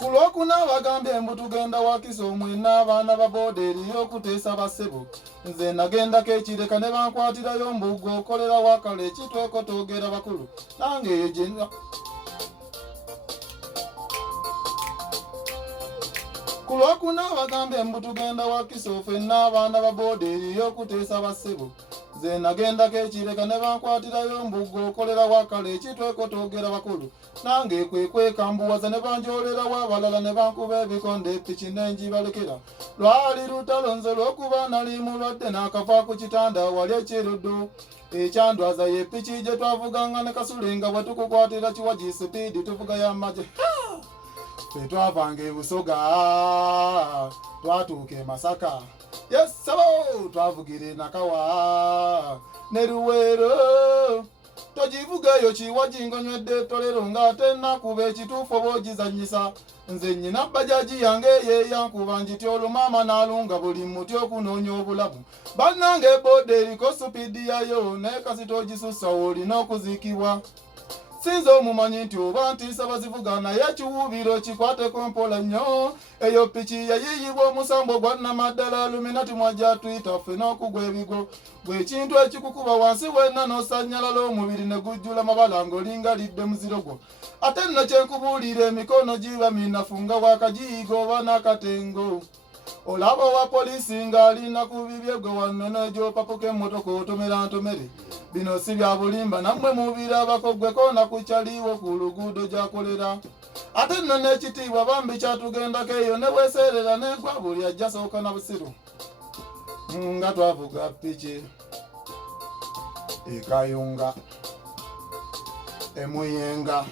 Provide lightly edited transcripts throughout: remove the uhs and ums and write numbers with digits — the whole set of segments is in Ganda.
Kulokuna bagambye mbu tugenda wakiso mwena abaana ba booderi y'okuteesa bassebo. Nze nagenda kekireka ne bankwatirayo mbugo okolera wakale ekitweko toogera bakulu. Nange eyo gye Kulokuna bagambye mbu tugenda wakiso ffenna abaana ba booderi y'okuteesa bassebo. Nze nagenda kekireka ne bankwatirayo mbugo okolera wakale ekitweko toogera bakulu. Nange kwekambuwaza ne banjoolerawo abalala ne bankuba ebikonde epiki n'enjibalekera. Lwali lutalo nze lw'okuba nali mulwadde n'akava ku kitanda wali ekiruddu. Ekyandwaza ye piki gye twavuganga ne Kasule nga bwe tukukwatira kiwaji sipiidi tuvuga y'amagye. Ffe twavanga e Busoga twatuuka e Masaka. Yes sabo twavugira e Nakawa ne Luweero. Togivugayo kiwaji ngonywedde tolero ng'ate nakuba ekituufu oba ogizannyisa. Nze nnyina bajaji yange yeyankuba njiti olumaama n'alunga buli muti okunoonya obulabu. Bannange boodde eriko supidi yayo naye kasita ogisussa olina okuziikibwa. Sinza omumanyi nti oba ntiisa bazivuga naye ekiwuubiro kikwateko mpola nnyo. Eyo piki yayiyibwa omusambo gwa nnamaddala aluminati mwajja tuyita ffe n'okugwa ebigo. Bwe kintu ekikukuba wansi wenna n'osanyalala omubiri ne gujjula mabala ng'olinga lidde muziro gwo. Ate nno kyenkubuulira emikono giba minafu nga bwakagiyiga oba n'akatengo. Olaba owa poliisi ng'alina ku bibye gwe wannono egy'opapuka emmotoka otomera ntomere. Bino si bya bulimba nammwe mubirabako gwe koona kukyaliwo ku luguudo gy'akolera. Ate nno n'ekitiibwa bambi kyatugendako eyo ne bweseerera n'egwa buli ajja sooka na busiru. Nga twavuga piki ekayunga emuyenga.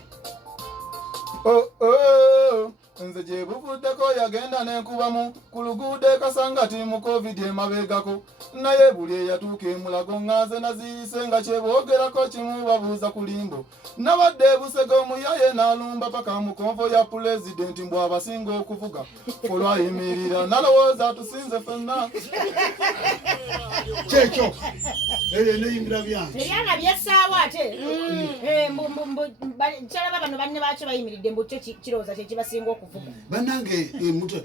Nze gye buvuddeko yagenda n'enkubamu ku luguudo ekasangati mu covid emabegako. Naye buli eyatuuka emulago nganze naziyise nga kyeboogerako kimu babuuza ku limbo. Nabadde e Busega omuyaye n'alumba paka mu konvo ya pulezidenti mbw abasinga okuvuga. Olwayimirira nalowooza tusinze ffenna. Kyekyo eyo neyimbira byange ebyana byessaawa ate kyalaba bano banne baakyo bayimiridde mbu kyo kirowooza kye kibasinga okuvuga. bannange muto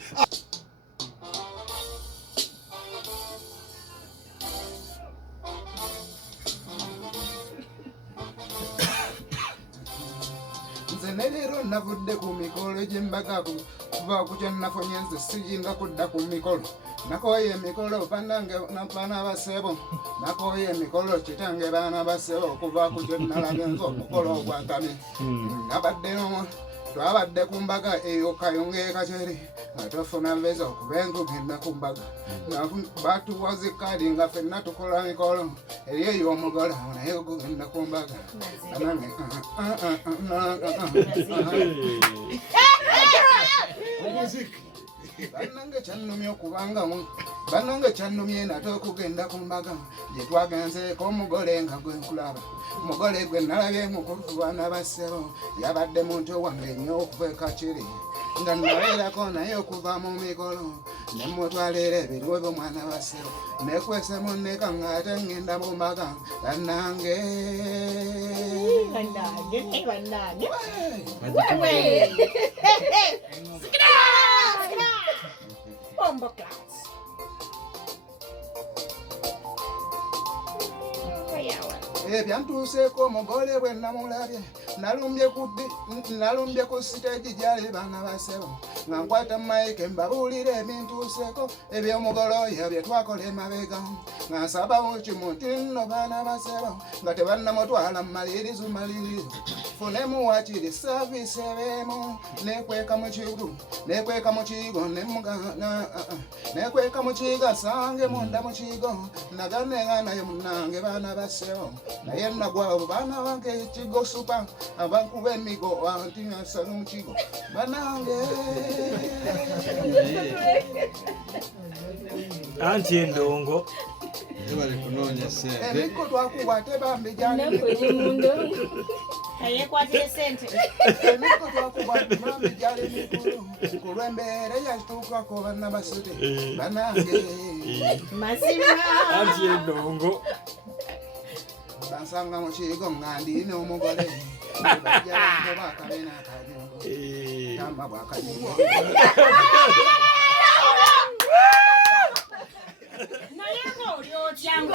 Nze ne leero navudde ku mikolo egy'embaga kuva ku kye nafunye nze siyinza kudda ku mikolo. Nakooye emikolo bannange baana bassebo. Nakooye emikolo kitange baana bassebo okuva ku kye nalagenza omukolo ogwakane. Nabadde twabadde ku mbaga eyo kayunga ekaceri nga tofuna veza okuba engugenda ku mbaga. Batuwaza ekkaadi nga ffenna tukola mikolo eri eyo omugole naye ogugenda ku mbaga. Bannange kyannumye okubangamu. Bannange kyannumye nate okugenda ku mbaga gye twagenzeeko omugole nga gwe nkulaba. Omugole gwe nalabye mukulu ku baana bassebo yabadde muntu wange nnyo okuva e Kakiri nga nabeerako naye okuva mu mikolo ne mutwalira ebiriwo by'omwana bassebo nekwese munneka ng'ate ngenda mu mbaga. Bannange Bombo class. Byantuuseeko omugole bwe namulabye nalumbye ku siteegi gyali baana bassebo nga nkwata mayike mbabuulire ebintuuseeko eby'omugole oyo bye twakola emabega nga nsaba kimu nti nno baana bassebo nga tebannamutwala mu malirizu funemu wakiri saaviisi ebeemu nekweka mu kigu nekweka mu kigo nekweka mu kiga sange munda mu kigo naganenga naye munnange baana bassebo naye nagwawo baana bange ekigo supa abankuba emigo anti nasala mu kigo banange anti endongo tebali kunoonya sente emiko twakuba ate bambi gyali Ayekwatire sente. emiko twakuba bambi gyali mikulu ku lw'embeera eyatuukako banna basute banange Mazima. anti endongo bansanga mu kigo nga ndina omugole bajja bango bakabena kajungu tamba bwakajungu